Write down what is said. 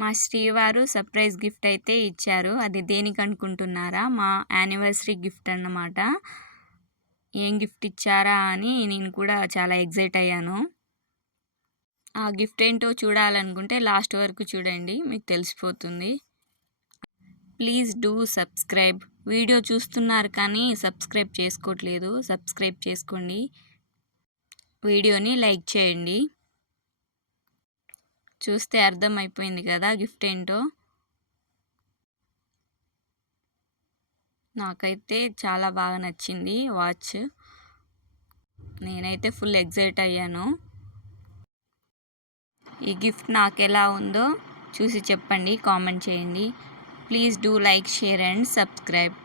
మా శ్రీవారు surprise gift అయితే ఇచ్చారు. అది దేనికి అనుకుంటున్నారా? మా యానివర్సరీ గిఫ్ట్ అన్నమాట. ఏం గిఫ్ట్ ఇచ్చారా అని నేను కూడా చాలా ఎక్సైట్ అయ్యాను. ఆ గిఫ్ట్ ఏంటో చూడాలనుకుంటే లాస్ట్ వరకు చూడండి, మీకు తెలిసిపోతుంది. Please do subscribe. వీడియో చూస్తున్నారు కానీ సబ్స్క్రైబ్ చేసుకోవట్లేదు. సబ్స్క్రైబ్ చేసుకోండి. వీడియోని లైక్ చేయండి. చూస్తే అర్థమైపోయింది కదా గిఫ్ట్ ఏంటో. నాకైతే చాలా బాగా నచ్చింది వాచ్. నేనైతే ఫుల్ ఎక్సైట్ అయ్యాను. ఈ గిఫ్ట్ నాకు ఎలా ఉందో చూసి చెప్పండి, కామెంట్ చేయండి. Please do like, share and subscribe.